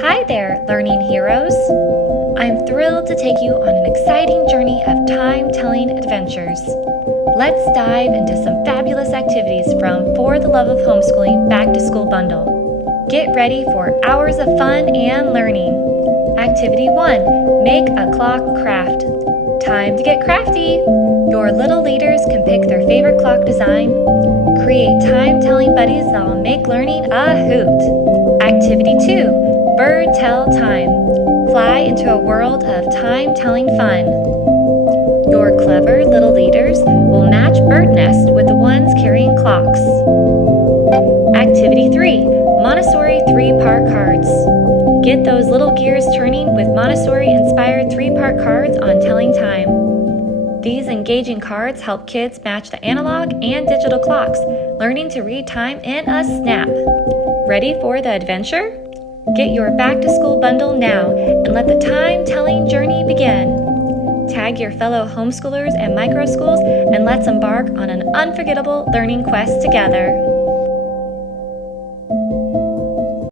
Hi there, learning heroes! I'm thrilled to take you on an exciting journey of time-telling adventures. Let's dive into some fabulous activities from For the Love of Homeschooling Back to School Bundle. Get ready for hours of fun and learning. Activity 1. Make a clock craft. Time to get crafty! Your little leaders can pick their favorite clock design. Create time-telling buddies that will make learning a hoot. Activity 2. Bird Tell Time. Fly into a world of time-telling fun. Your clever little leaders will match bird nests with the ones carrying clocks. Activity 3. Montessori 3-part cards. Get those little gears turning with Montessori-inspired 3-part cards on telling time. These engaging cards help kids match the analog and digital clocks, learning to read time in a snap. Ready for the adventure? Get your back-to-school bundle now and let the time-telling journey begin. Tag your fellow homeschoolers and micro schools and let's embark on an unforgettable learning quest together.